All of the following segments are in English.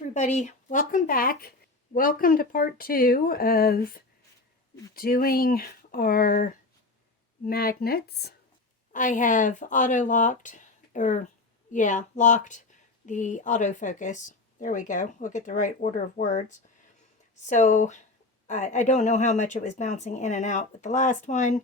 Everybody, welcome back. Welcome to part 2 of doing our magnets. I have locked the autofocus. There we go. We'll get the right order of words. So I don't know how much it was bouncing in and out with the last one.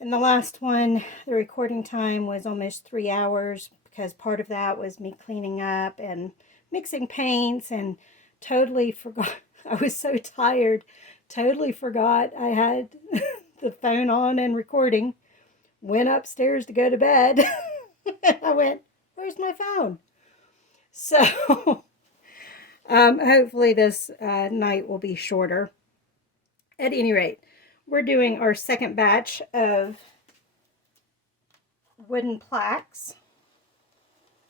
And the last one, the recording time was almost 3 hours because part of that was me cleaning up and mixing paints and totally forgot. I was so tired, totally forgot I had the phone on and recording. Went upstairs to go to bed. I went, where's my phone? So hopefully this night will be shorter. At any rate, we're doing our second batch of wooden plaques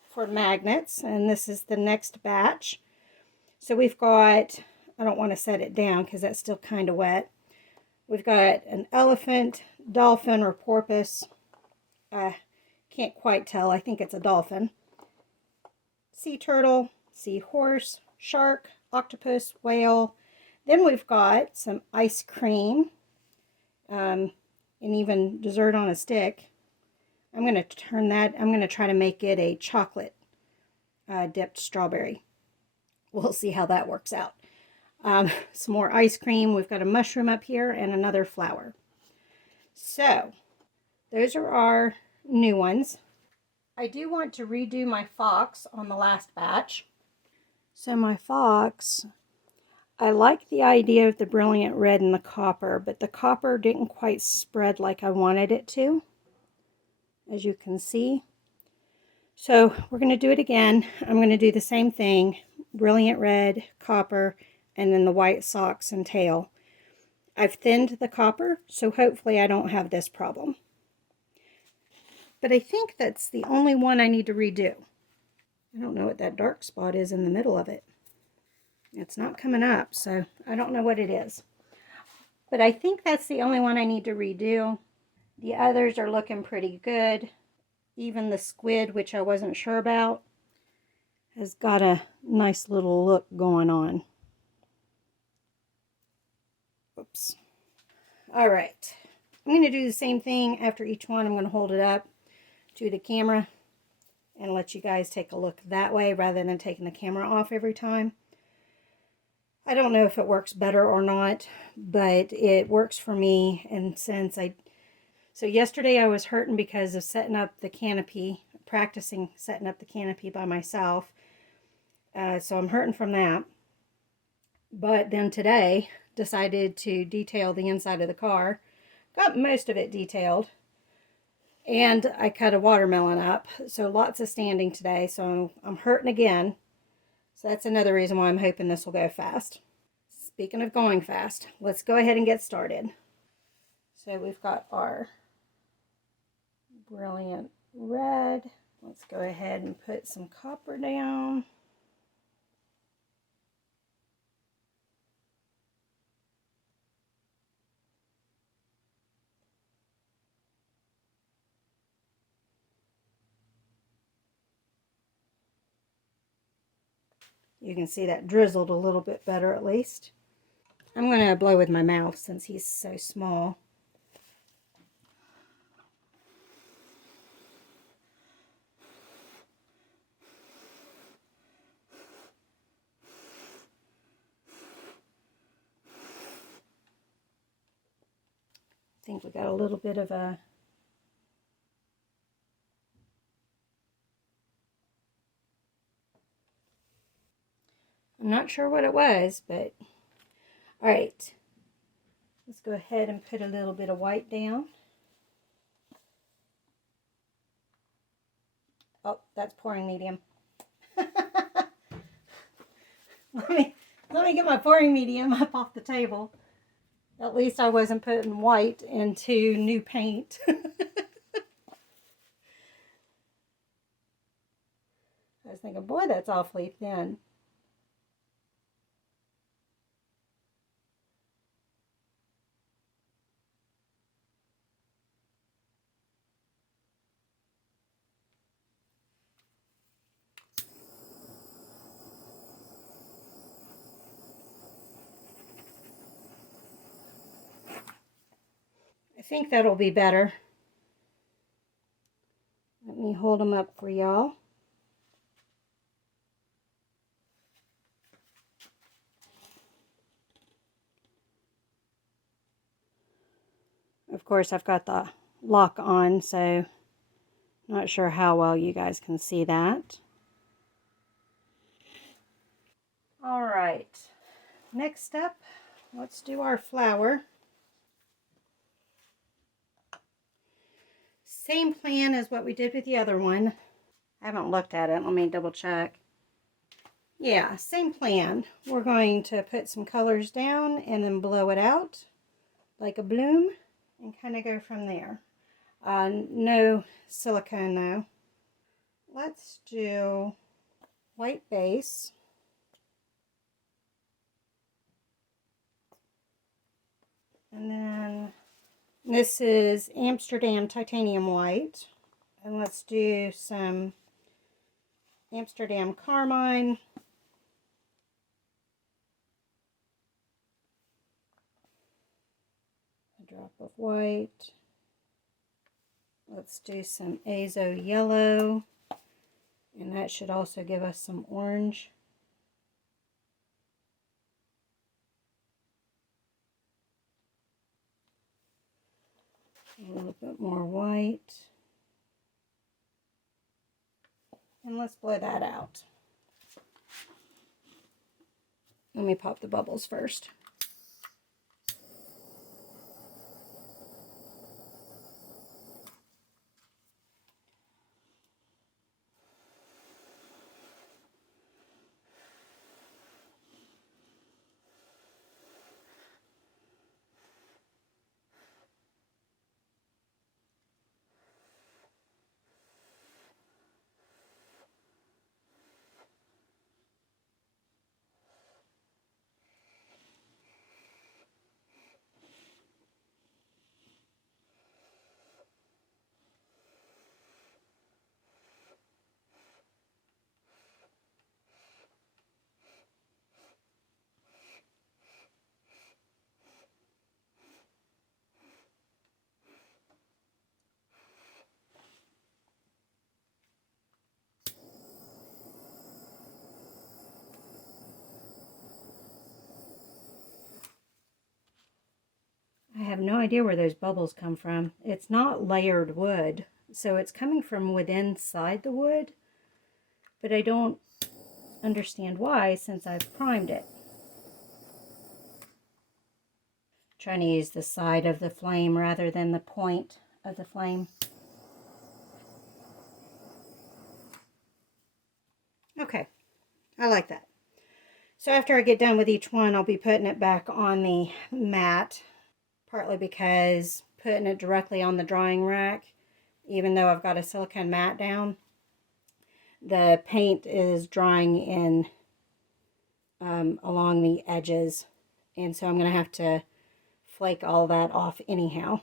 for magnets, and this is the next batch. So we've got, I don't want to set it down because that's still kind of wet. We've got an elephant, dolphin, or porpoise. Can't quite tell. I think it's a dolphin. Sea turtle, seahorse, shark, octopus, whale. Then we've got some ice cream, and even dessert on a stick. I'm going to turn that, I'm going to try to make it a chocolate dipped strawberry. We'll see how that works out. Some more ice cream. We've got a mushroom up here and another flower. So, those are our new ones. I do want to redo my fox on the last batch. So my fox, I like the idea of the brilliant red and the copper, but the copper didn't quite spread like I wanted it to, as you can see. So we're going to do it again. I'm going to do the same thing, brilliant red, copper, and then the white socks and tail. I've thinned the copper, so hopefully I don't have this problem. But I think that's the only one I need to redo. I don't know what that dark spot is in the middle of it. It's not coming up, so I don't know what it is. But I think that's the only one I need to redo. The others are looking pretty good. Even the squid, which I wasn't sure about, has got a nice little look going on. Oops. All right. I'm going to do the same thing after each one. I'm going to hold it up to the camera and let you guys take a look that way rather than taking the camera off every time. I don't know if it works better or not, but it works for me. And so yesterday I was hurting because of setting up the canopy, practicing setting up the canopy by myself. So I'm hurting from that. But then today decided to detail the inside of the car. Got most of it detailed. And I cut a watermelon up. So lots of standing today. So I'm hurting again. So that's another reason why I'm hoping this will go fast. Speaking of going fast, let's go ahead and get started. So we've got our brilliant red. Let's go ahead and put some copper down. You can see that drizzled a little bit better at least. I'm going to blow with my mouth since he's so small. I think we got a little bit of a I'm not sure what it was, but all right. Let's go ahead and put a little bit of white down. Oh, that's pouring medium. let me get my pouring medium up off the table. At least I wasn't putting white into new paint. I was thinking, boy, that's awfully thin. think that'll be better. Let me hold them up for y'all. Of course, I've got the lock on, so not sure how well you guys can see that. All right, next up, let's do our flower. Same plan as what we did with the other one. I haven't looked at it. Let me double check. Yeah, same plan. We're going to put some colors down and then blow it out like a bloom and kind of go from there. No silicone though. Let's do white base. And then this is Amsterdam Titanium White. And let's do some Amsterdam Carmine. A drop of white. Let's do some Azo Yellow. And that should also give us some orange. A little bit more white. And let's blow that out. Let me pop the bubbles first. I have no idea where those bubbles come from. It's not layered wood, so it's coming from within inside the wood, but I don't understand why since I've primed it. Trying to use the side of the flame rather than the point of the flame. Okay, I like that. So after I get done with each one, I'll be putting it back on the mat, partly because putting it directly on the drying rack, even though I've got a silicone mat down, the paint is drying in along the edges, and so I'm going to have to flake all that off anyhow.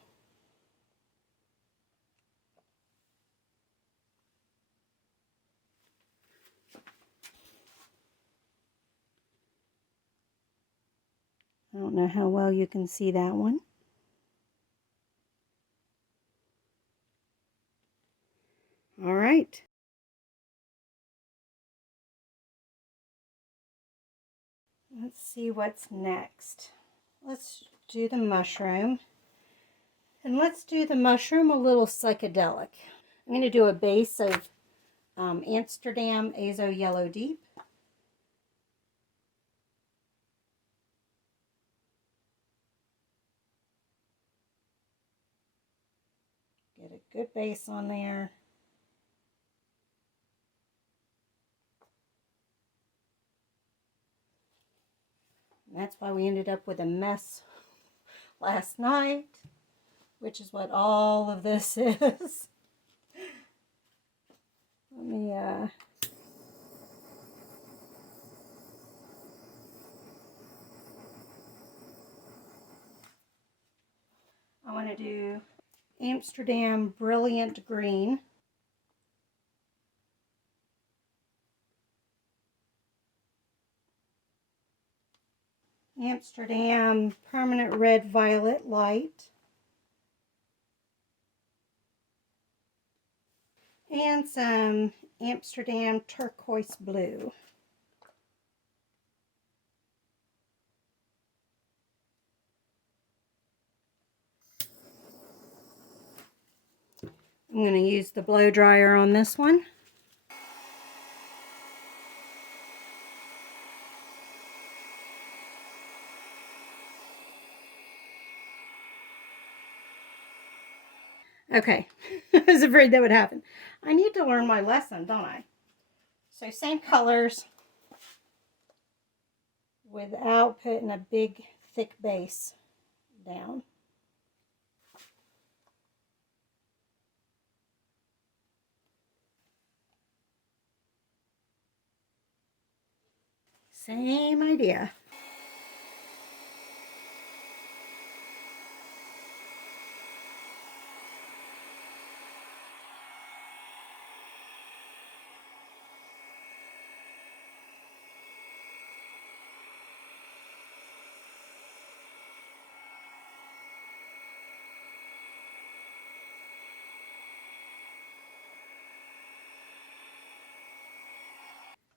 I don't know how well you can see that one. All right. Let's see what's next. Let's do the mushroom. And let's do the mushroom a little psychedelic. I'm going to do a base of Amsterdam Azo Yellow Deep. Get a good base on there. And that's why we ended up with a mess last night, which is what all of this is. Let me I want to do Amsterdam Brilliant Green. Amsterdam Permanent Red Violet Light. and some Amsterdam turquoise blue. I'm going to use the blow dryer on this one. Okay, I was afraid that would happen. I need to learn my lesson, don't I? So same colors without putting a big thick base down. Same idea.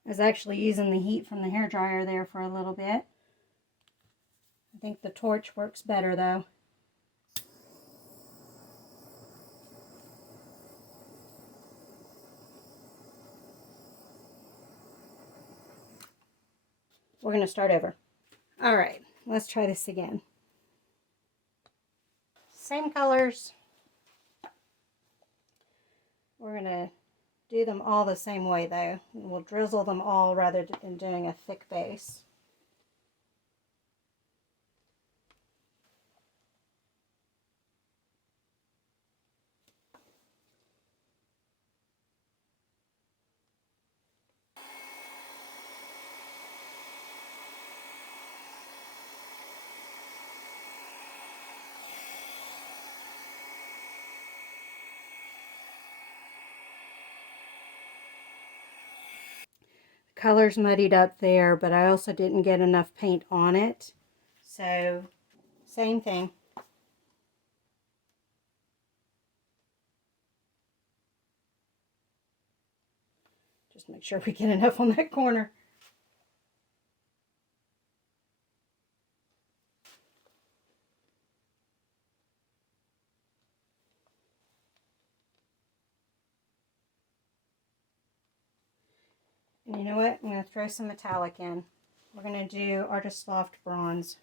I was actually using the heat from the hairdryer there for a little bit. I think the torch works better though. We're going to start over. All right, let's try this again. Same colors. We're going to do them all the same way though. We'll drizzle them all rather than doing a thick base. Color's muddied up there, but I also didn't get enough paint on it. So, same thing. Just make sure we get enough on that corner. And you know what? I'm going to throw some metallic in. We're going to do Artist Loft Bronze.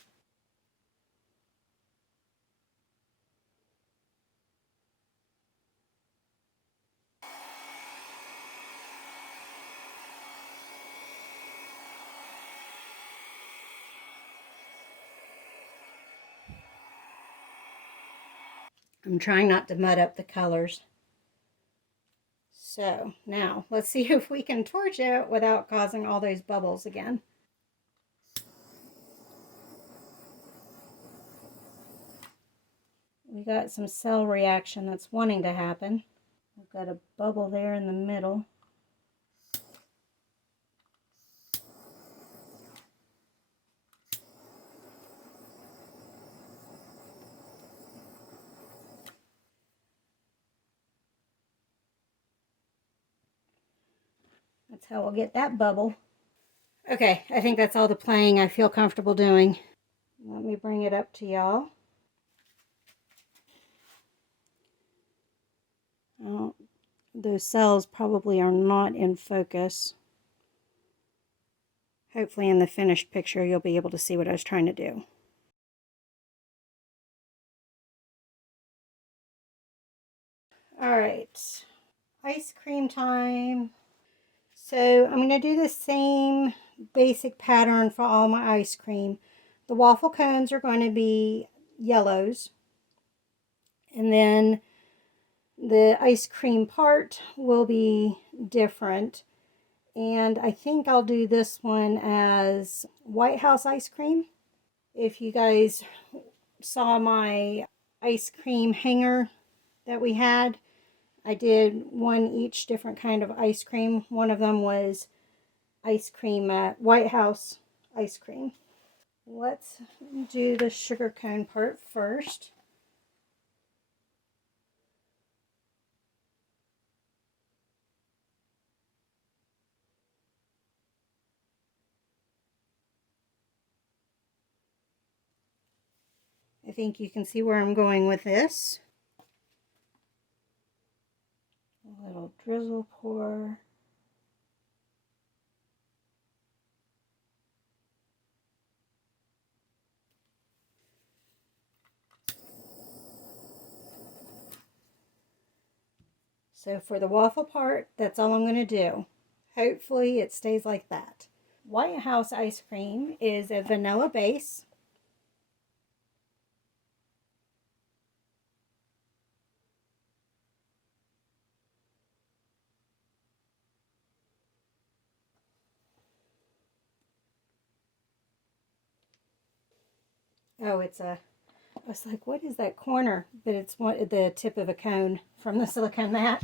I'm trying not to mud up the colors. So now let's see if we can torch it without causing all those bubbles again. We got some cell reaction that's wanting to happen. We've got a bubble there in the middle. That's how we'll get that bubble. Okay, I think that's all the playing I feel comfortable doing. Let me bring it up to y'all. Oh, those cells probably are not in focus. Hopefully in the finished picture you'll be able to see what I was trying to do. Alright, ice cream time. So I'm going to do the same basic pattern for all my ice cream. The waffle cones are going to be yellows. And then the ice cream part will be different. And I think I'll do this one as White House ice cream. If you guys saw my ice cream hanger that we had, I did one each different kind of ice cream. One of them was ice cream at White House ice cream. Let's do the sugar cone part first. think you can see where I'm going with this. A little drizzle pour. So for the waffle part, that's all I'm going to do. Hopefully it stays like that. White House ice cream is a vanilla base. Oh, I was like, what is that corner? But it's the tip of a cone from the silicone mat.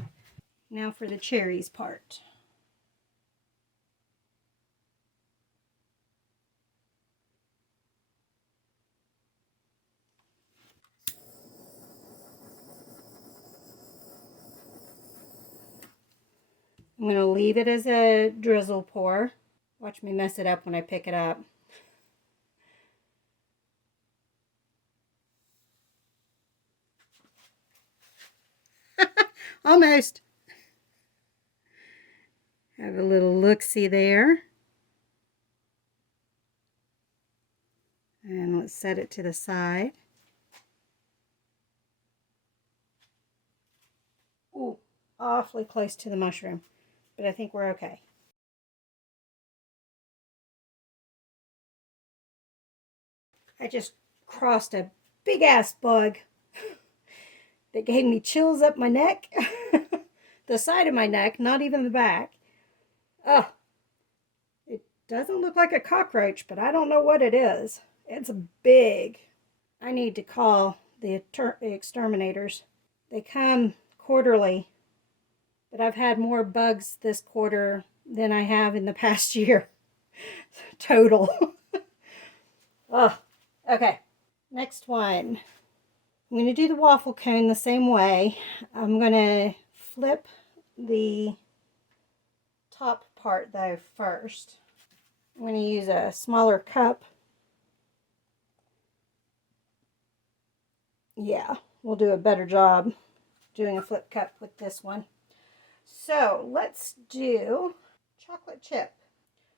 Now for the cherries part. I'm going to leave it as a drizzle pour. Watch me mess it up when I pick it up. Almost. Have a little look-see there. And let's set it to the side. Ooh, awfully close to the mushroom, but I think we're okay. I just crossed a big ass bug that gave me chills up my neck. The side of my neck, not even the back. Oh, it doesn't look like a cockroach, but I don't know what it is. It's big. I need to call the exterminators. They come quarterly, but I've had more bugs this quarter than I have in the past year. Total. Oh, okay. Next one. I'm going to do the waffle cone the same way. I'm going to flip the top part though first. I'm going to use a smaller cup. Yeah, we'll do a better job doing a flip cup with this one. So let's do chocolate chip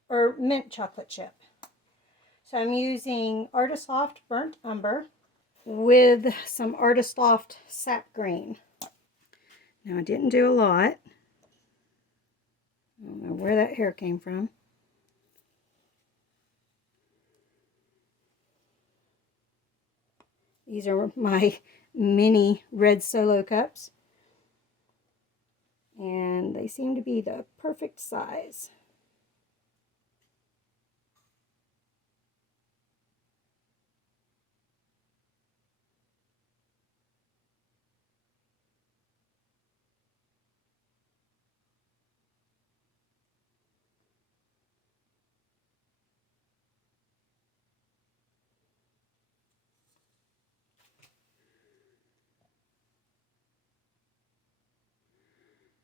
or mint chocolate chip. So I'm using Artist Loft Burnt Umber with some Artist Loft Sap Green. Now I didn't do a lot. I don't know where that hair came from. These are my mini red solo cups. And they seem to be the perfect size.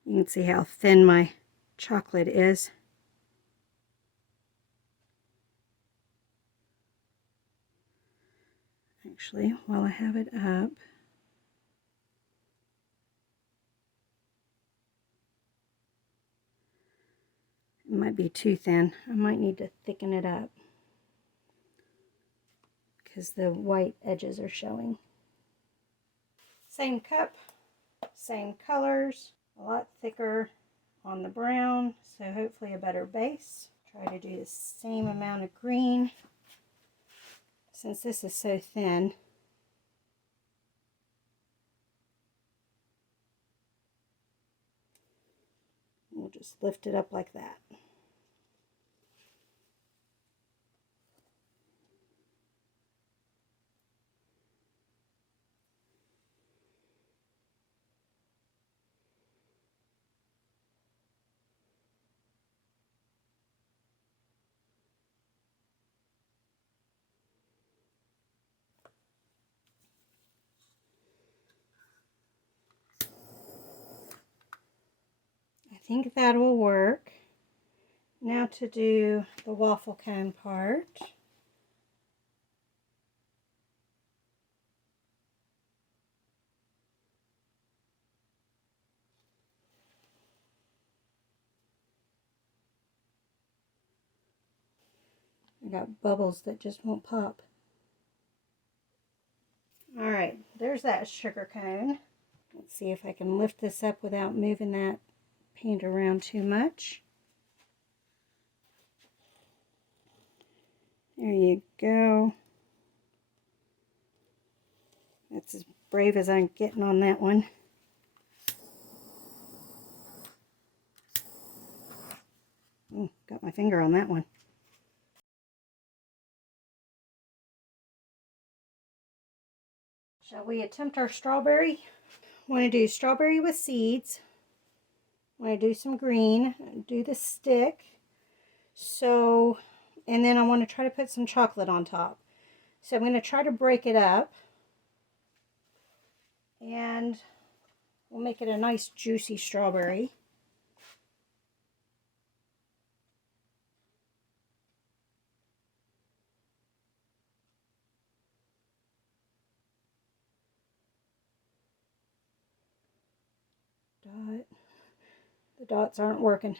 You can see how thin my chocolate is. Actually, while I have it up, it might be too thin. I might need to thicken it up because the white edges are showing. Same cup, same colors, a lot thicker on the brown, so hopefully a better base. Try to do the same amount of green. Since this is so thin, we'll just lift it up like that. I think that will work. Now to do the waffle cone part. I got bubbles that just won't pop. All right, there's that sugar cone. Let's see if I can lift this up without moving that paint around too much. There you go. That's as brave as I'm getting on that one. Oh, got my finger on that one. Shall we attempt our strawberry? Want to do strawberry with seeds. Want to do some green. Do the stick. So, and then I want to try to put some chocolate on top. So I'm going to try to break it up. And we'll make it a nice juicy strawberry. Dot. The dots aren't working.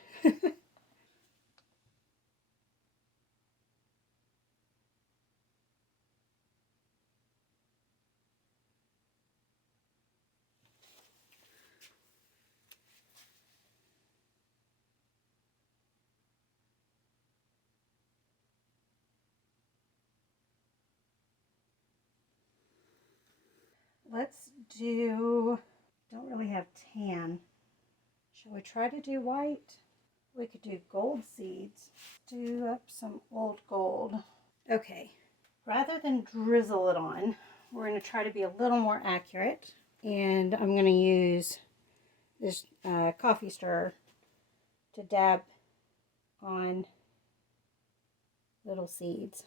Let's do, don't really have tan. Shall we try to do white? We could do gold seeds. Do up some old gold. Okay, rather than drizzle it on, we're going to try to be a little more accurate. And I'm going to use this coffee stirrer to dab on little seeds.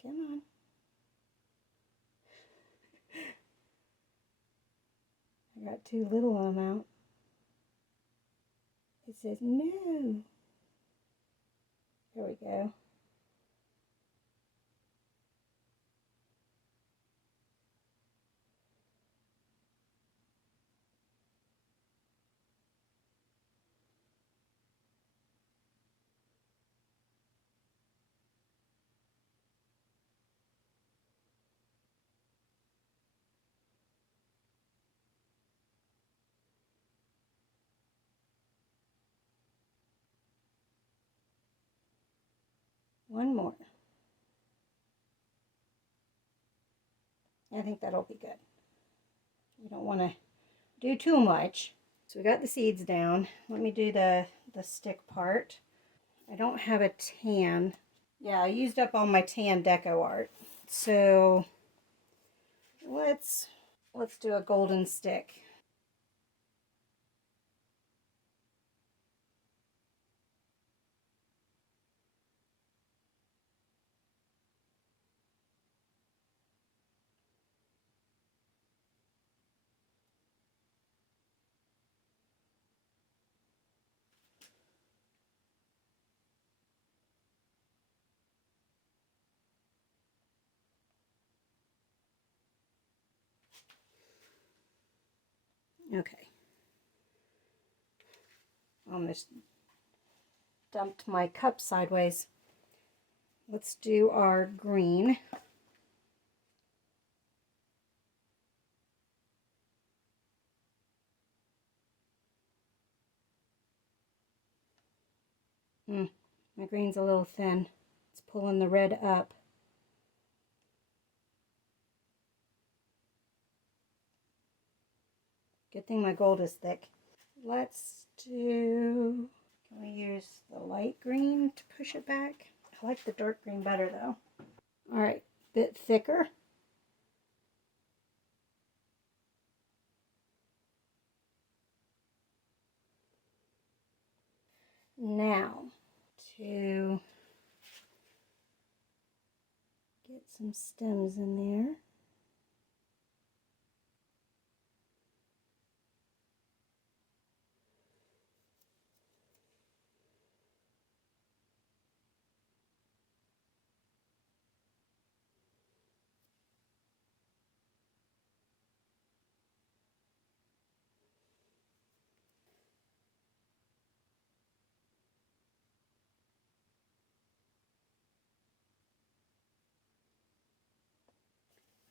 Come on. I got too little amount. It says no. There we go. One more. I think that'll be good. You don't want to do too much. So we got the seeds down. Let me do the stick part. I don't have a tan. Yeah, I used up all my tan deco art. So let's do a golden stick. Okay. Almost dumped my cup sideways. Let's do our green. My green's a little thin. It's pulling the red up. Good thing my gold is thick. Let's do, can we use the light green to push it back? I like the dark green better though. All right, bit thicker. Now, some stems in there.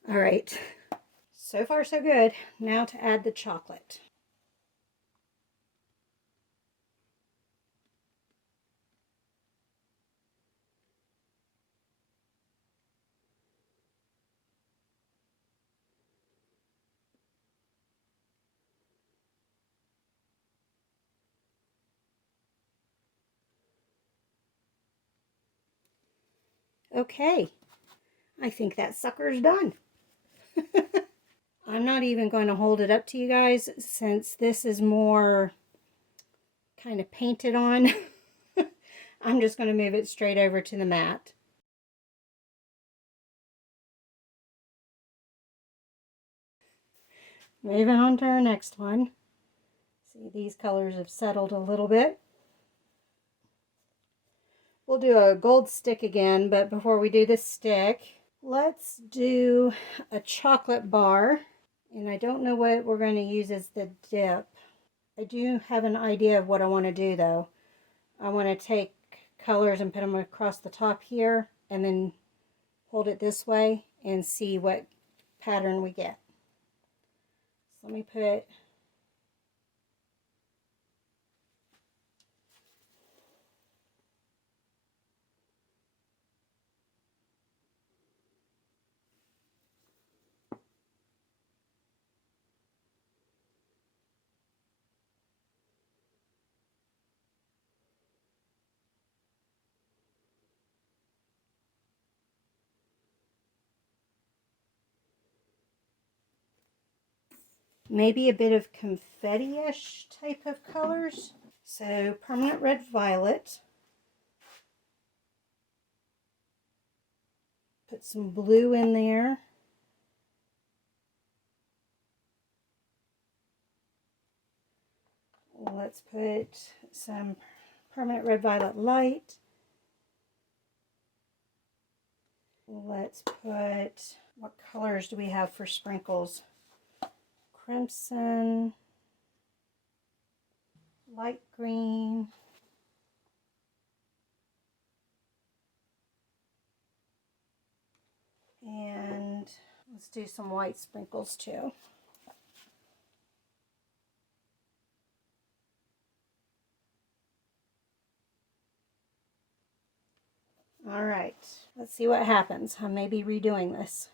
All right, so far so good. Now to add the chocolate. Okay, I think that sucker's done. I'm not even going to hold it up to you guys since this is more kind of painted on. I'm just going to move it straight over to the mat. Moving on to our next one. See, these colors have settled a little bit. We'll do a gold stick again, but before we do the stick, let's do a chocolate bar. And I don't know what we're going to use as the dip. I do have an idea of what I want to do though. I want to take colors and put them across the top here and then hold it this way and see what pattern we get. So let me put maybe a bit of confetti-ish type of colors. So permanent red violet. Put some blue in there. Let's put some permanent red violet light. Let's put, what colors do we have for sprinkles? Crimson, light green, and let's do some white sprinkles too. All right, let's see what happens. I may be redoing this.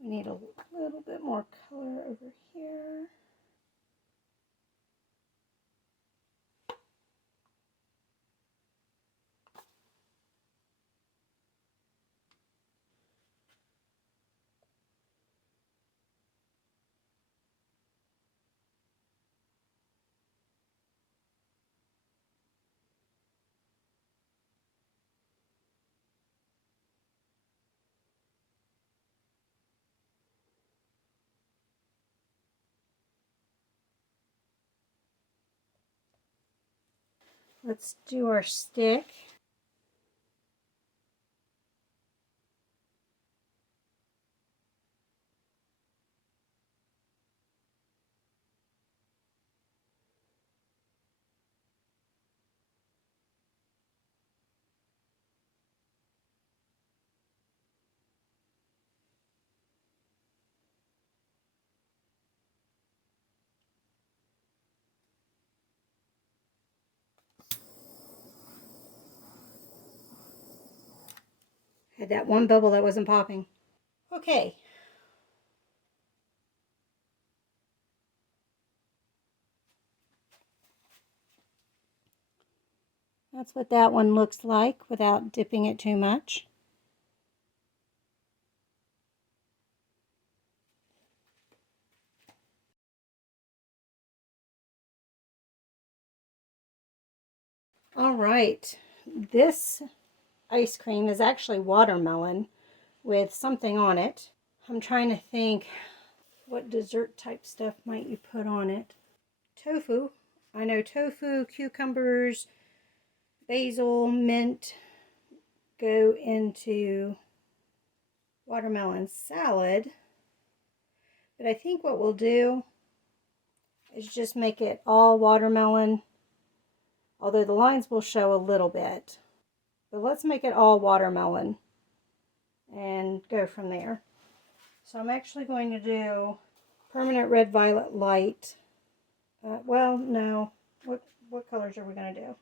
We need a little bit more color over here. Let's do our stick. Had that one bubble that wasn't popping. Okay. That's what that one looks like without dipping it too much. All right, this ice cream is actually watermelon with something on it. I'm trying to think, what dessert type stuff might you put on it? Tofu. I know tofu, cucumbers, basil, mint go into watermelon salad. But I think what we'll do is just make it all watermelon, although the lines will show a little bit. But let's make it all watermelon and go from there. So I'm actually going to do permanent red, violet, light. Well, no. What colors are we going to do?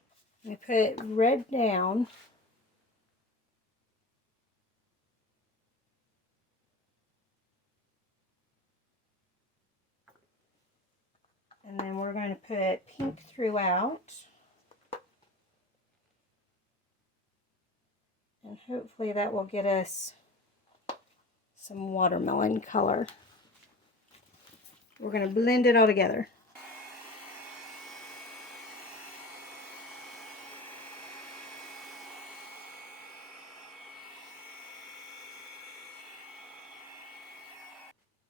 We put red down. And then we're going to put pink throughout. And hopefully that will get us some watermelon color. We're going to blend it all together.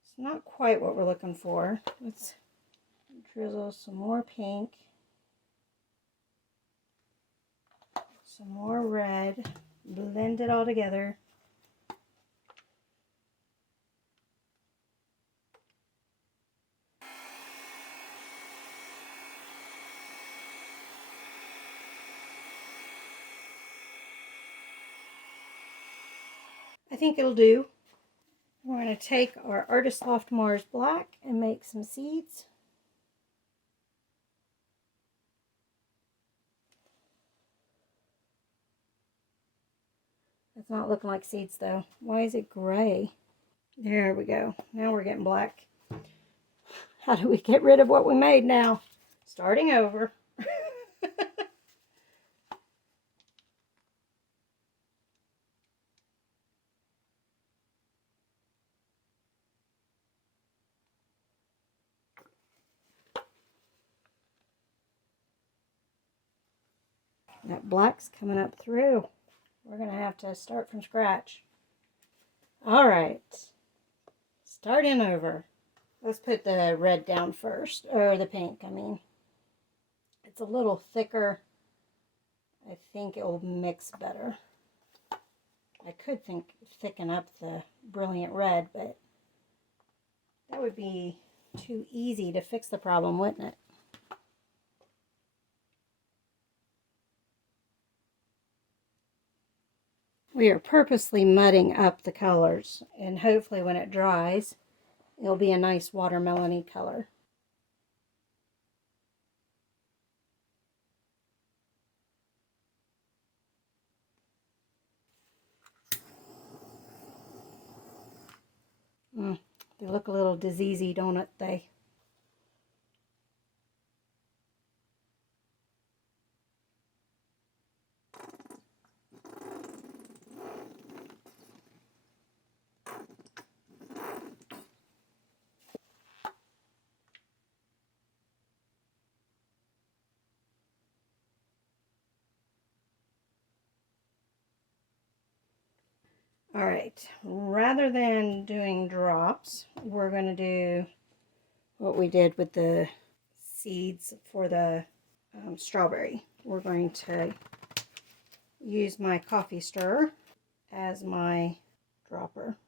It's not quite what we're looking for. Let's drizzle some more pink, some more red, blend it all together. I think it'll do. We're going to take our Artist Loft Mars Black and make some seeds. It's not looking like seeds though. Why is it gray? There we go. Now we're getting black. How do we get rid of what we made now? Starting over. That black's coming up through. We're going to have to start from scratch. All right. Starting over. Let's put the red down first, or the pink, I mean. It's a little thicker. I think it will mix better. I could thicken up the brilliant red, but that would be too easy to fix the problem, wouldn't it? We are purposely mudding up the colors, and hopefully when it dries, it'll be a nice watermelon-y color. They look a little diseasey, don't they? All right, rather than doing drops, we're going to do what we did with the seeds for the strawberry. We're going to use my coffee stirrer as my dropper.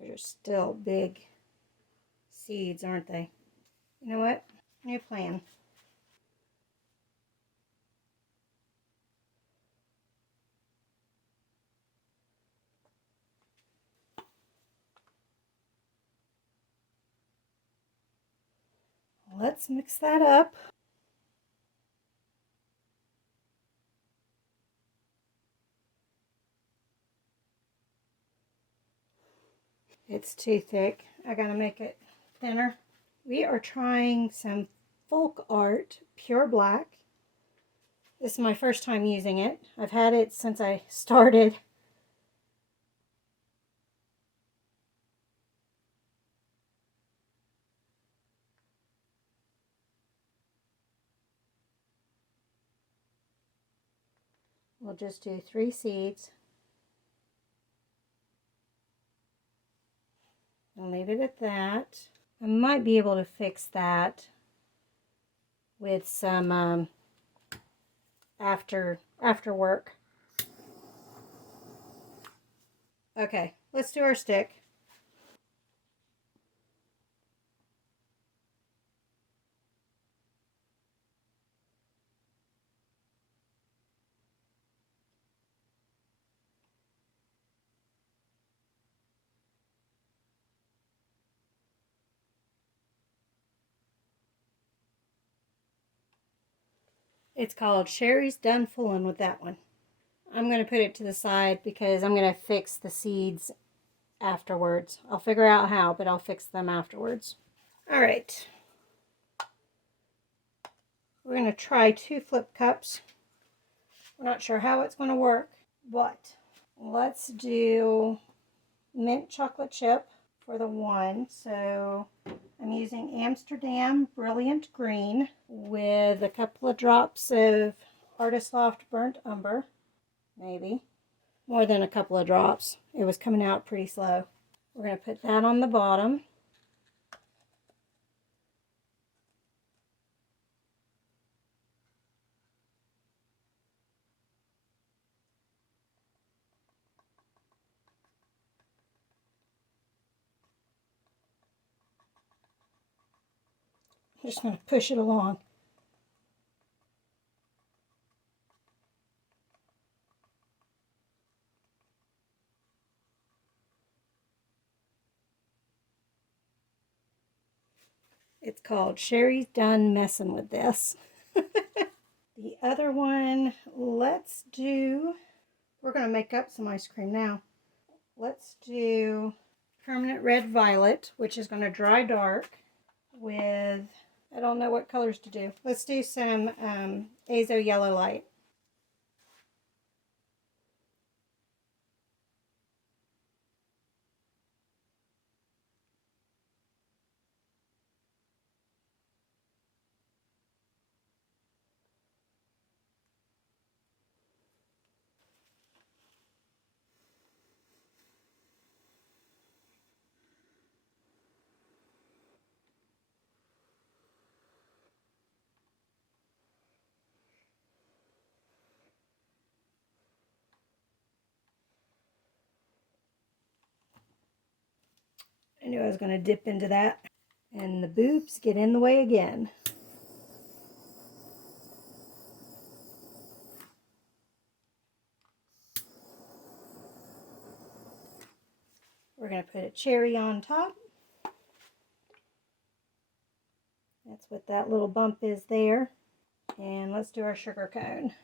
Those are still big seeds, aren't they? You know what? New plan. let's mix that up. It's too thick. I gotta make it thinner. We are trying some folk art pure black. This is my first time using it. I've had it since I started. We'll just do 3 seeds and leave it at that. I might be able to fix that with some after work. Okay, let's do our stick. It's called Sherry's Done Fooling with that one. I'm going to put it to the side because I'm going to fix the seeds afterwards. I'll figure out how, but I'll fix them afterwards. All right. We're going to try 2 flip cups. We're not sure how it's going to work, but let's do mint chocolate chip for the one. So I'm using Amsterdam Brilliant Green with a couple of drops of Artist Loft Burnt Umber, maybe. More than a couple of drops. It was coming out pretty slow. We're going to put that on the bottom. I'm just going to push it along. It's called Sherry's Done Messing with This. The other one, we're going to make up some ice cream now. Let's do Permanent Red Violet, which is going to dry dark with, I don't know what colors to do. Let's do some Azo Yellow Light. I knew I was going to dip into that. And the boobs get in the way again. We're going to put a cherry on top. That's what that little bump is there. And let's do our sugar cone.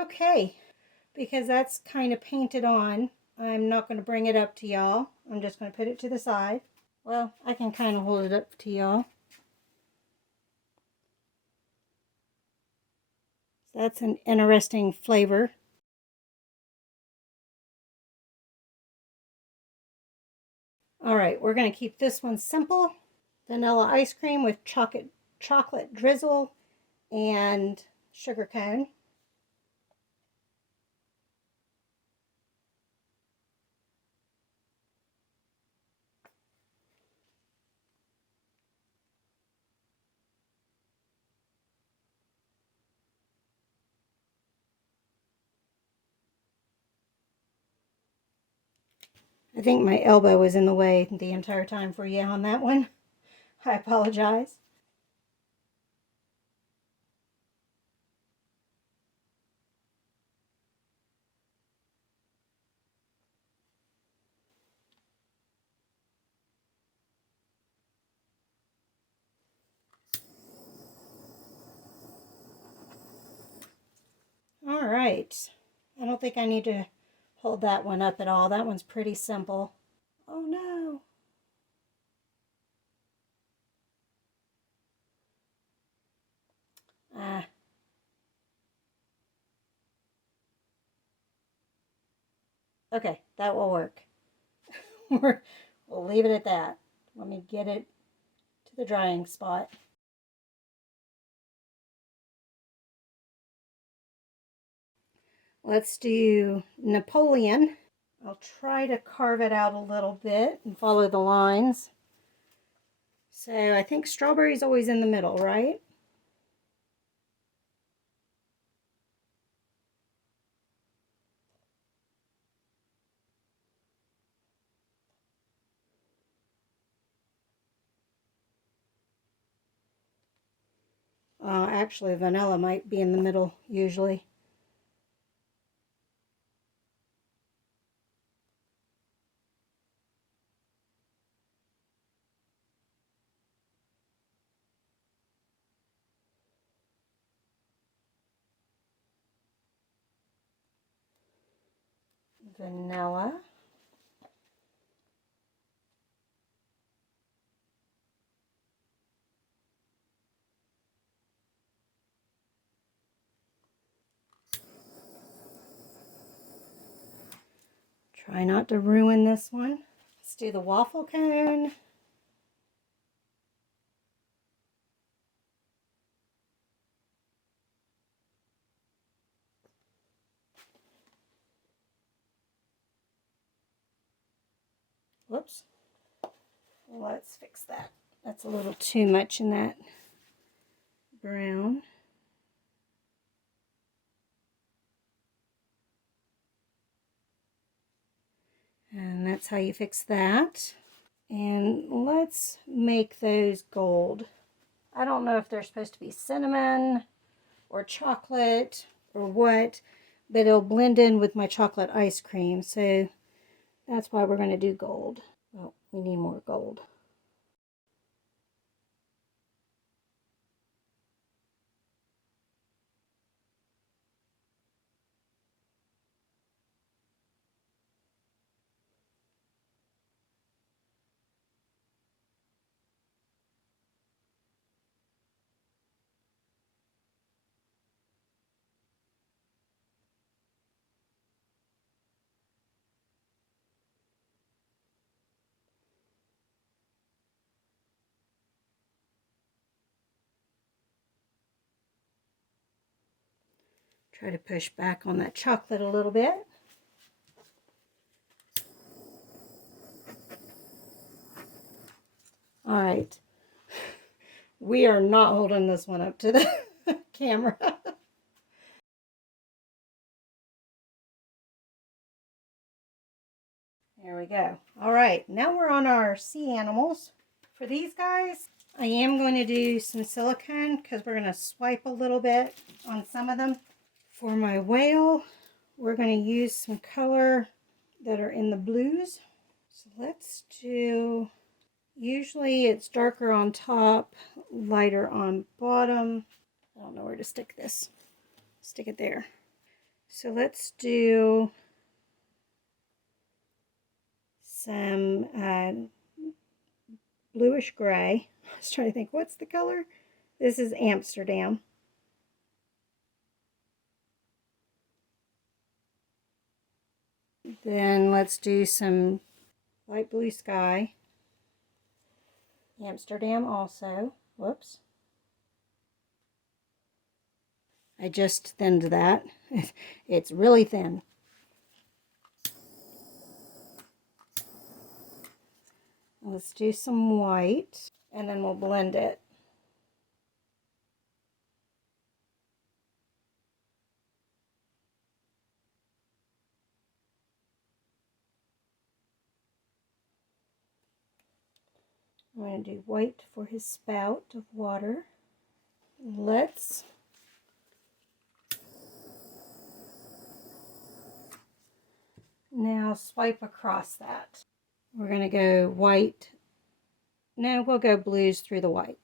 Okay, because that's kind of painted on, I'm not going to bring it up to y'all. I'm just going to put it to the side. Well, I can kind of hold it up to y'all. That's an interesting flavor. All right, we're going to keep this one simple. Vanilla ice cream with chocolate drizzle and sugar cone. I think my elbow was in the way the entire time for you on that one. I apologize. All right. I don't think I need to hold that one up at all. That one's pretty simple. Oh no. Ah, okay, that will work. We'll leave it at that. Let me get it to the drying spot. Let's do Napoleon. I'll try to carve it out a little bit and follow the lines. So I think strawberry's always in the middle, right? Actually, vanilla might be in the middle usually. Vanilla. Try not to ruin this one. Let's do the waffle cone. Whoops. Let's fix that. That's a little too much in that brown. And that's how you fix that. And let's make those gold. I don't know if they're supposed to be cinnamon or chocolate or what, but it'll blend in with my chocolate ice cream. So that's why we're going to do gold. Oh, we need more gold. Try to push back on that chocolate a little bit. All right. We are not holding this one up to the camera. There we go. All right, now we're on our sea animals. For these guys, I am going to do some silicone because we're going to swipe a little bit on some of them. For my whale, we're going to use some color that are in the blues. So let's do, usually it's darker on top, lighter on bottom. I don't know where to stick this. Stick it there. So let's do some bluish gray. I was trying to think, what's the color? This is Amsterdam. Then let's do some light blue sky. Amsterdam also. Whoops. I just thinned that. It's really thin. Let's do some white and then we'll blend it. I'm going to do white for his spout of water. Let's now swipe across that. We're going to go white. No, we'll go blues through the white.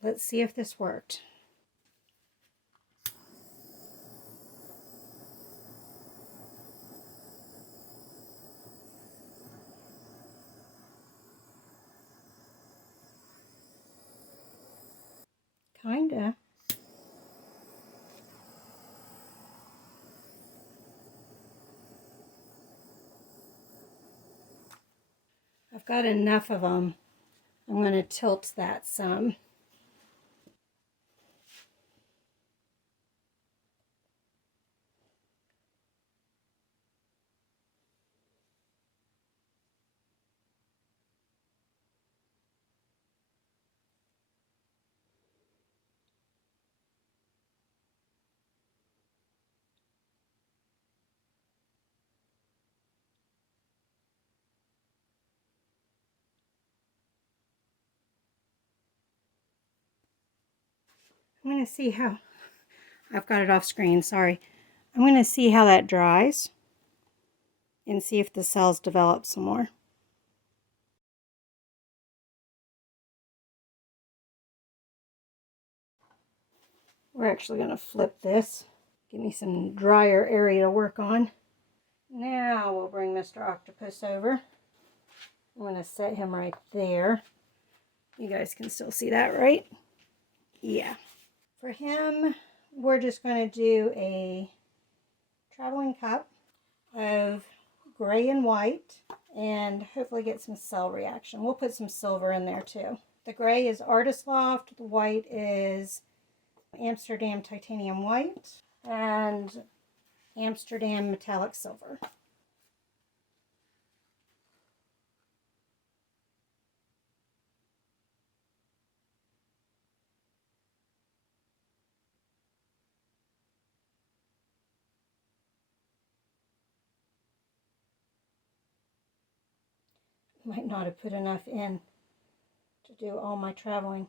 Let's see if this worked. Kinda. I've got enough of them. I'm going to tilt that some. I'm going to see how, I've got it off screen, sorry. I'm going to see how that dries and see if the cells develop some more. We're actually going to flip this. Give me some drier area to work on. Now we'll bring Mr. Octopus over. I'm going to set him right there. You guys can still see that, right? Yeah. For him, we're just going to do a traveling cup of gray and white and hopefully get some cell reaction. We'll put some silver in there too. The gray is Artist Loft, the white is Amsterdam Titanium White, and Amsterdam Metallic Silver. Might not have put enough in to do all my traveling.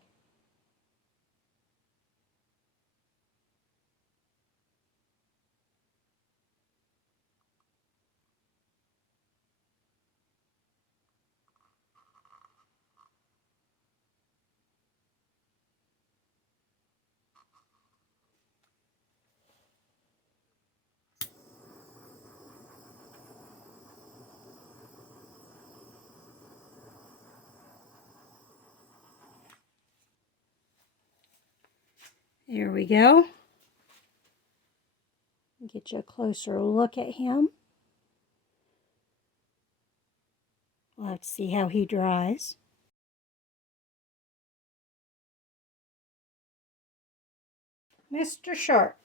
There we go. Get you a closer look at him. We'll have to see how he dries. Mr. Shark.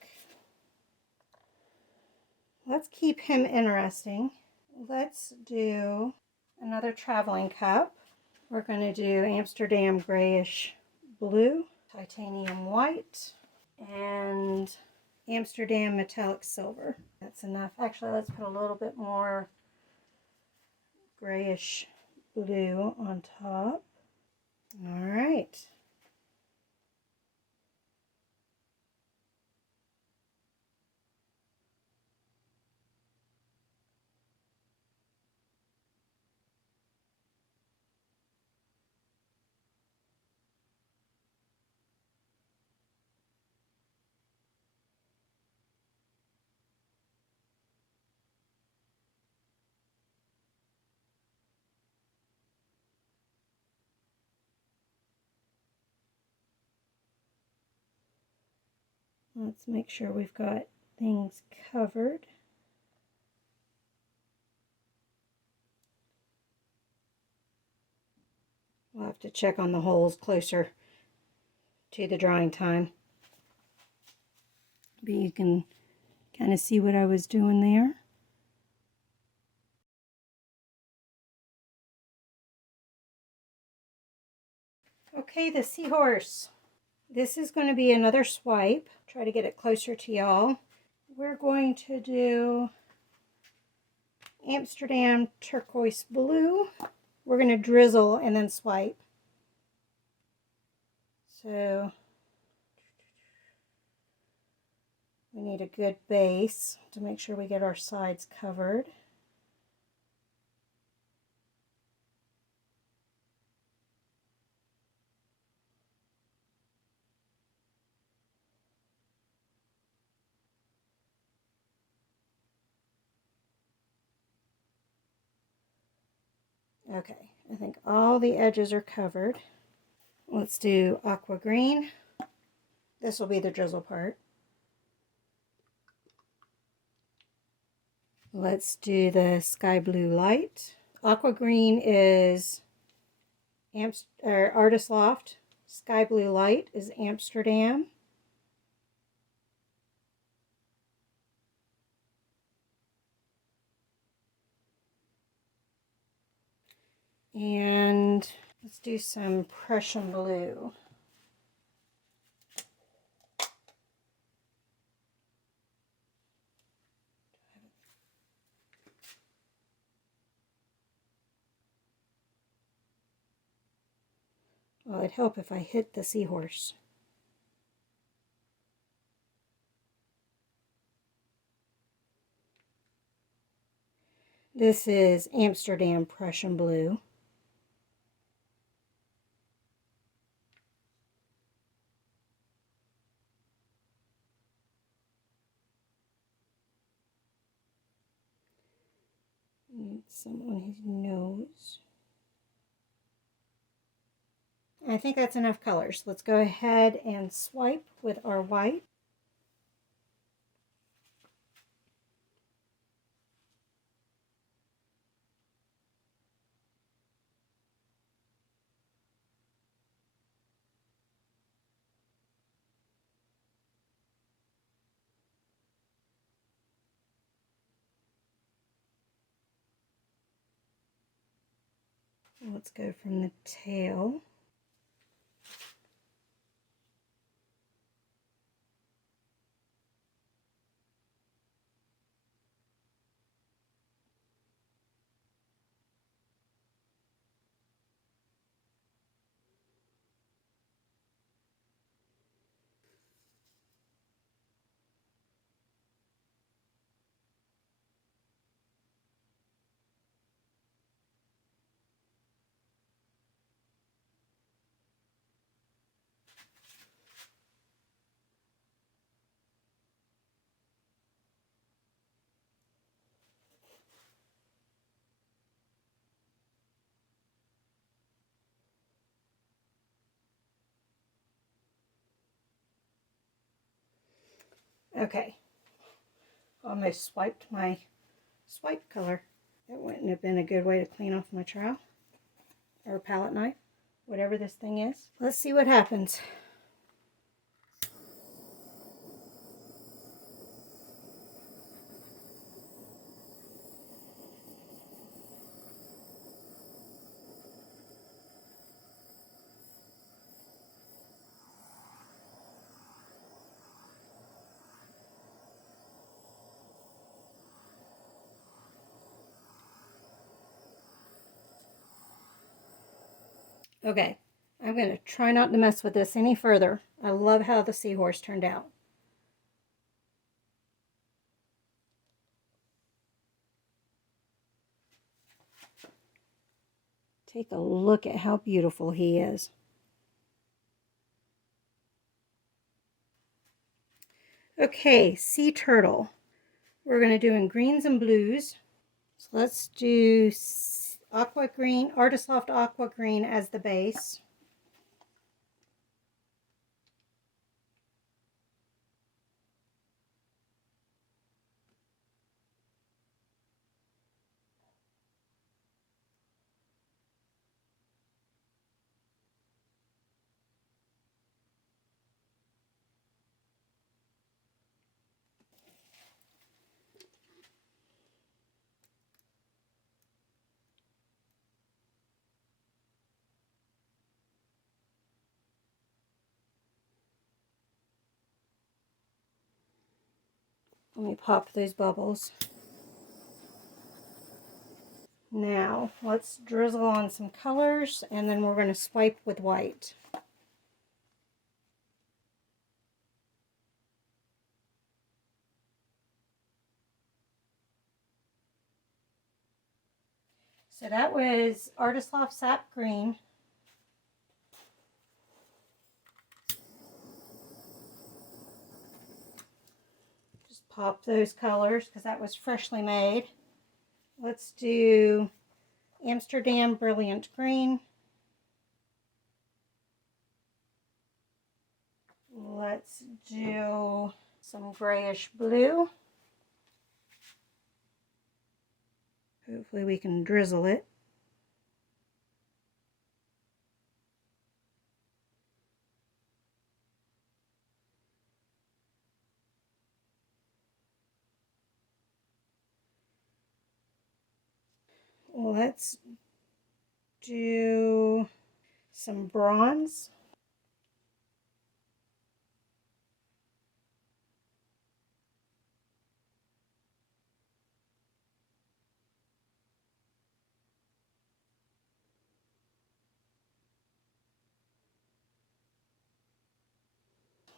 Let's keep him interesting. Let's do another traveling cup. We're going to do Amsterdam Grayish Blue, Titanium White, and Amsterdam Metallic Silver. That's enough. Actually, let's put a little bit more grayish blue on top. All right. Let's make sure we've got things covered. We'll have to check on the holes closer to the drying time. But you can kind of see what I was doing there. Okay, the seahorse. This is going to be another swipe. Try to get it closer to y'all. We're going to do Amsterdam turquoise blue. We're going to drizzle and then swipe. So we need a good base to make sure we get our sides covered. Okay, I think all the edges are covered. Let's do aqua green. This will be the drizzle part. Let's do the sky blue light. Aqua green is Artist Loft. Sky blue light is Amsterdam. And let's do some Prussian blue. Well, it'd help if I hit the seahorse. This is Amsterdam Prussian blue. Need some on his nose. I think that's enough colors. Let's go ahead and swipe with our white. Let's go from the tail. Okay, almost swiped my swipe color. That wouldn't have been a good way to clean off my trowel or palette knife, whatever this thing is. Let's see what happens. Okay, I'm going to try not to mess with this any further. I love how the seahorse turned out. Take a look at how beautiful he is. Okay, sea turtle. We're going to do in greens and blues. So let's do aqua green, Artist Loft aqua green as the base. Let me pop those bubbles. Now, let's drizzle on some colors, and then we're going to swipe with white. So that was Artist Loft Sap Green. Just pop those colors because that was freshly made. Let's do Amsterdam Brilliant Green. Let's do some grayish blue. Hopefully we can drizzle it. Let's do some bronze.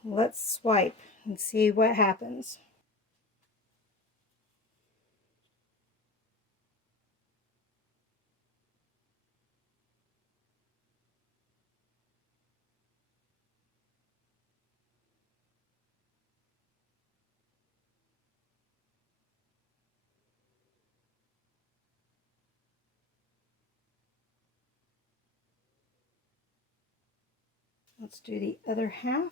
Let's swipe and see what happens. Let's do the other half.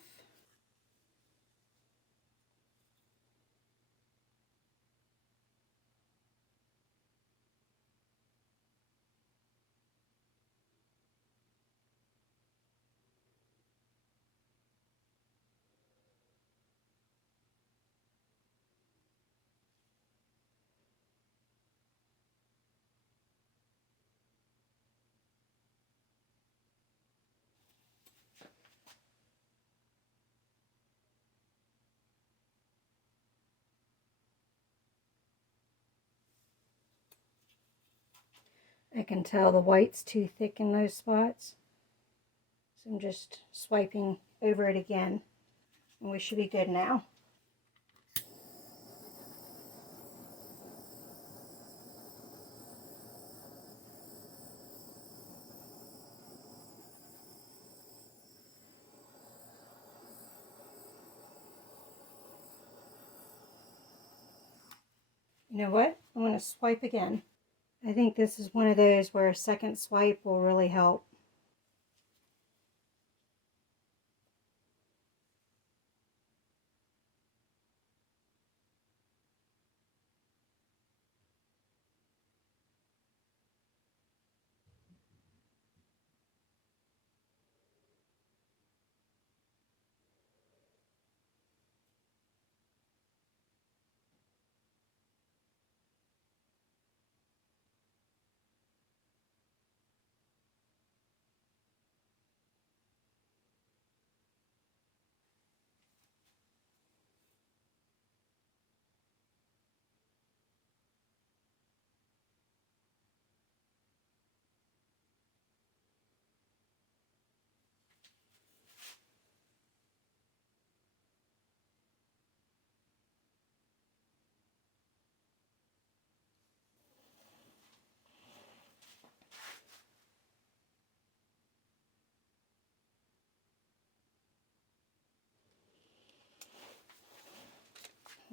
I can tell the white's too thick in those spots. So I'm just swiping over it again. And we should be good now. You know what? I'm going to swipe again. I think this is one of those where a second swipe will really help.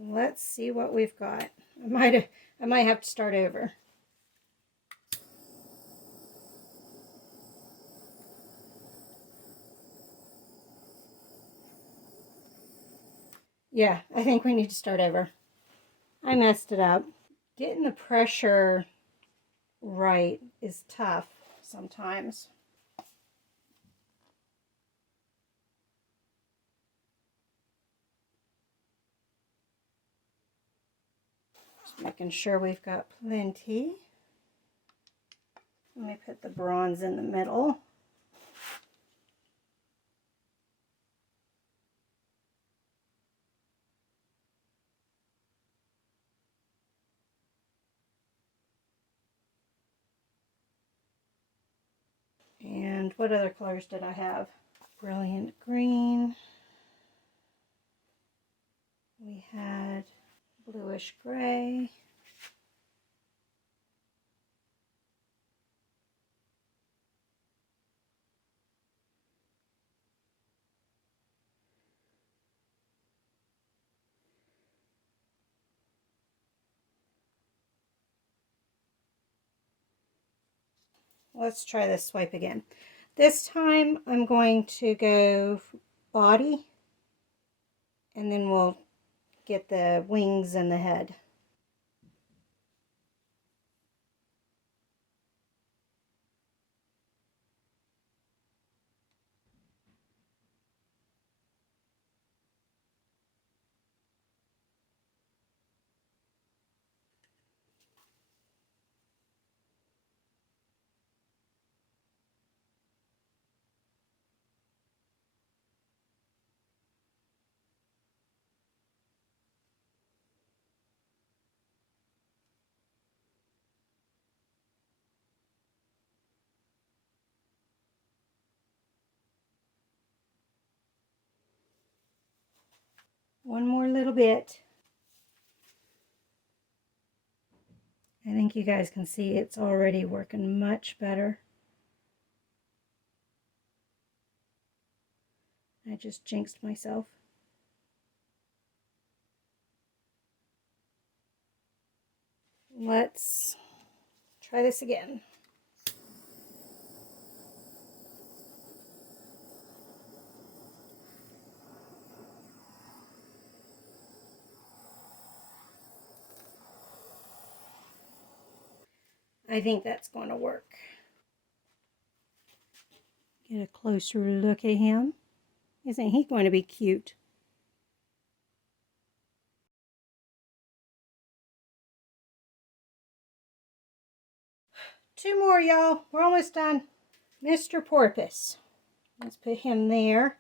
Let's see what we've got. I might have to start over. Yeah, I think we need to start over. I messed it up. Getting the pressure right is tough sometimes. Just making sure we've got plenty. Let me put the bronze in the middle. And what other colors did I have? Brilliant green. We had bluish gray. Let's try this swipe again. This time I'm going to go body, and then we'll get the wings and the head. One more little bit. I think you guys can see it's already working much better. I just jinxed myself. Let's try this again. I think that's going to work. Get a closer look at him. Isn't he going to be cute? Two more, y'all. We're almost done. Mr. Porpoise. Let's put him there.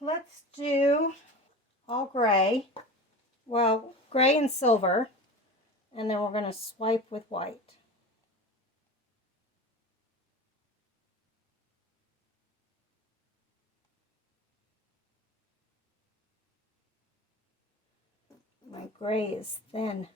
Let's do all gray. Well, gray and silver. And then we're going to swipe with white. My gray is thin.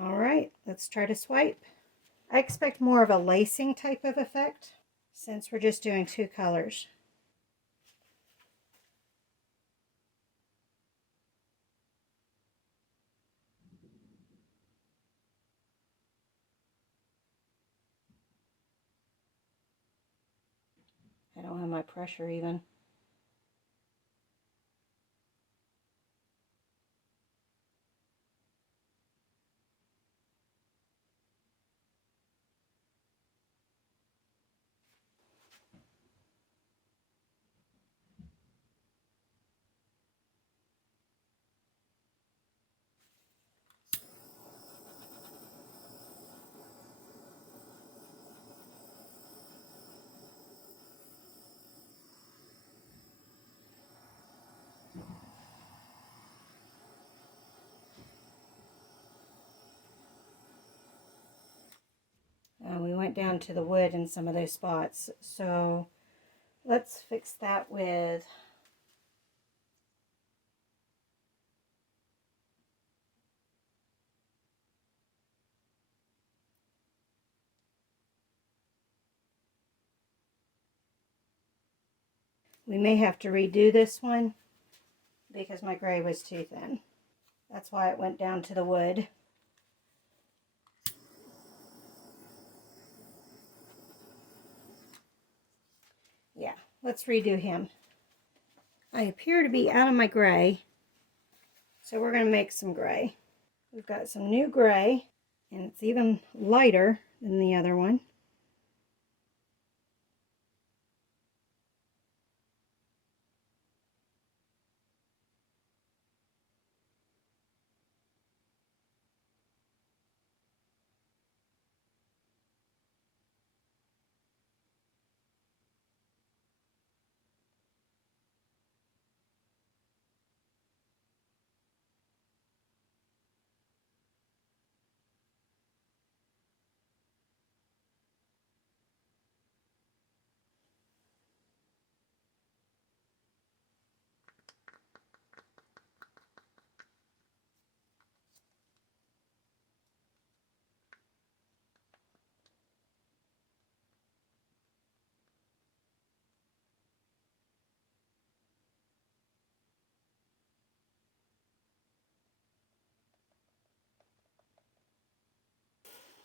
All right, let's try to swipe. I expect more of a lacing type of effect since we're just doing two colors. I don't have my pressure even. We went down to the wood in some of those spots, so let's fix that with we may have to redo this one because my gray was too thin. That's why it went down to the wood. Yeah, let's redo him. I appear to be out of my gray, so we're going to make some gray. We've got some new gray, and it's even lighter than the other one.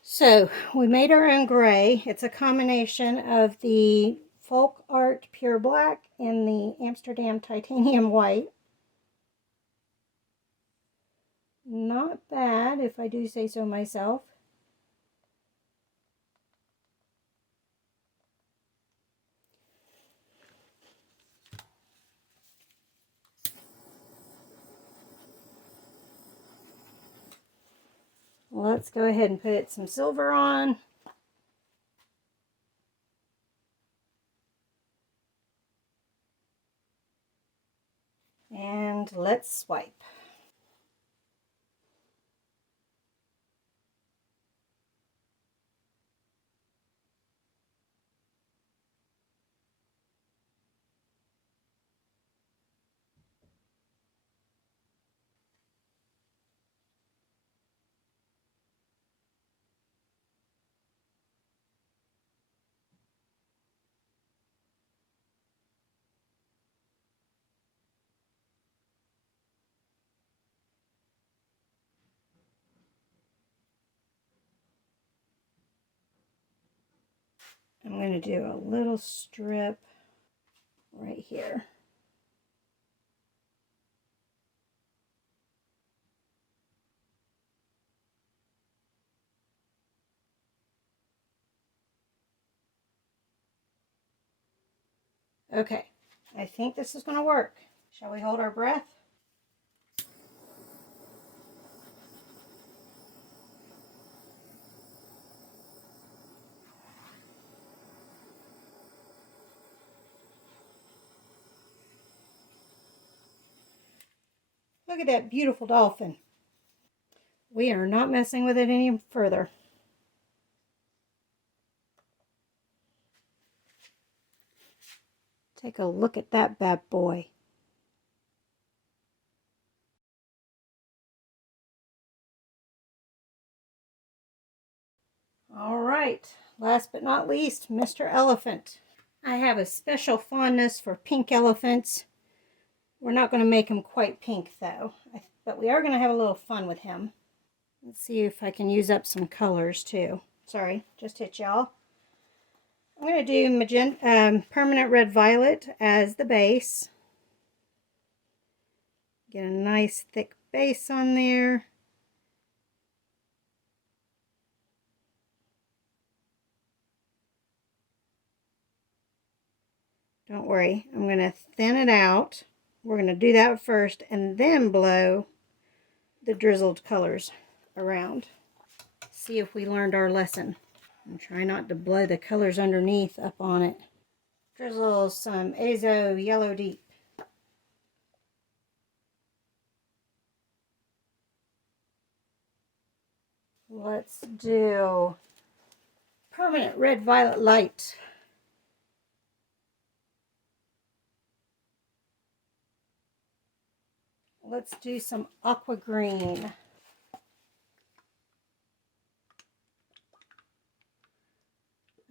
So we made our own gray. It's a combination of the Folk Art Pure Black and the Amsterdam Titanium White. Not bad, if I do say so myself. Let's go ahead and put some silver on. And let's swipe. I'm going to do a little strip right here. Okay, I think this is going to work. Shall we hold our breath? Look at that beautiful dolphin. We are not messing with it any further. Take a look at that bad boy. All right, last but not least, Mr. Elephant. I have a special fondness for pink elephants. We're not going to make him quite pink though, but we are going to have a little fun with him. Let's see if I can use up some colors too. Sorry, just hit y'all. I'm going to do magenta, permanent red violet as the base. Get a nice thick base on there. Don't worry, I'm going to thin it out. We're going to do that first and then blow the drizzled colors around. See if we learned our lesson. And try not to blow the colors underneath up on it. Drizzle some Azo Yellow Deep. Let's do permanent red violet light. Let's do some aqua green.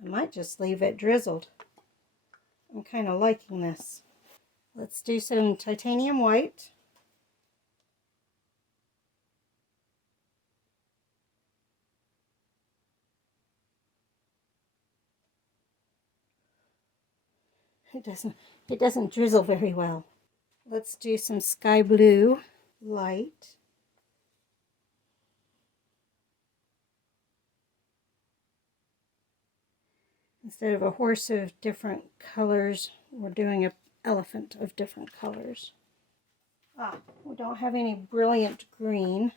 I might just leave it drizzled. I'm kind of liking this. Let's do some titanium white. It doesn't drizzle very well. Let's do some sky blue light. Instead of a horse of different colors, we're doing an elephant of different colors. We don't have any brilliant green.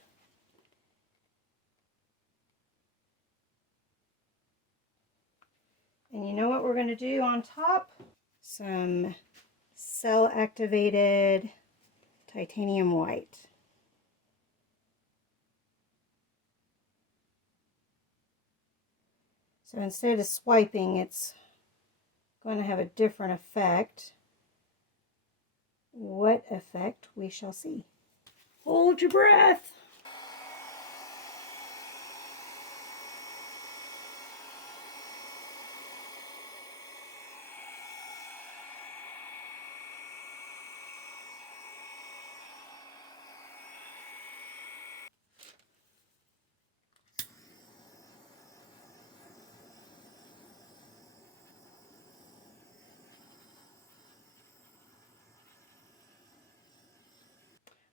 And you know what we're going to do on top? Some cell activated titanium white. So instead of swiping, it's going to have a different effect. What effect we shall see. Hold your breath.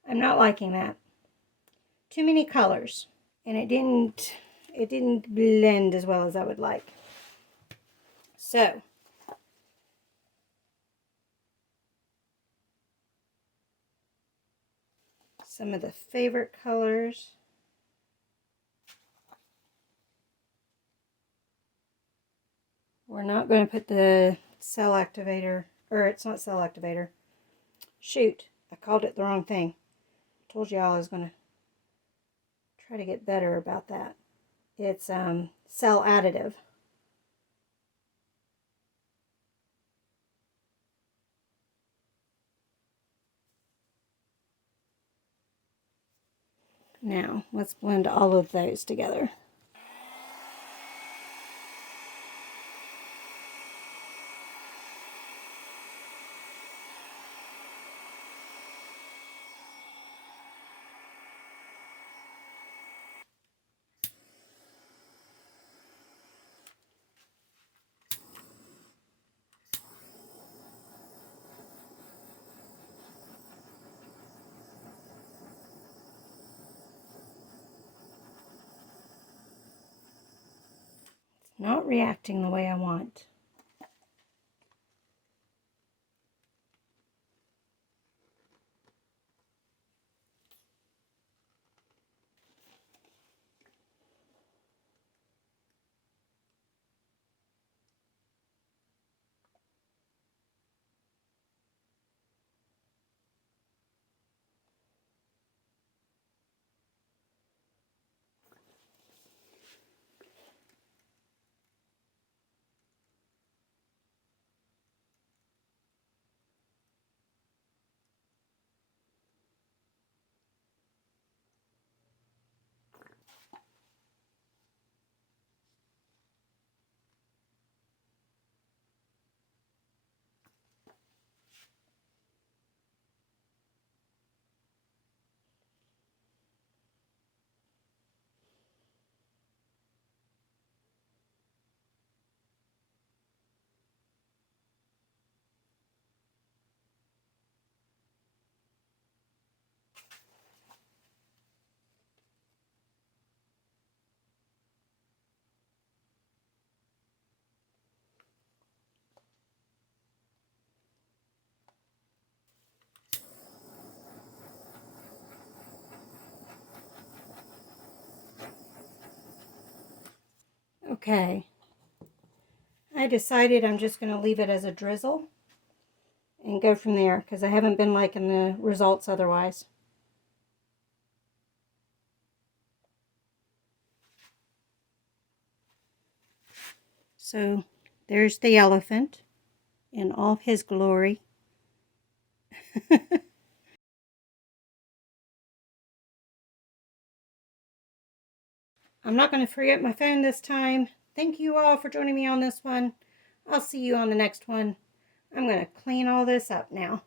I'm not liking that. Too many colors. And it didn't blend as well as I would like. So, some of the favorite colors. We're not going to put the cell activator, or it's not cell activator. Shoot, I called it the wrong thing. I told y'all I was going to try to get better about that. It's cell additive. Now, let's blend all of those together. It's not reacting the way I want. Okay, I decided I'm just going to leave it as a drizzle and go from there because I haven't been liking the results otherwise. So there's the elephant in all his glory. I'm not going to free up my phone this time. Thank you all for joining me on this one. I'll see you on the next one. I'm going to clean all this up now.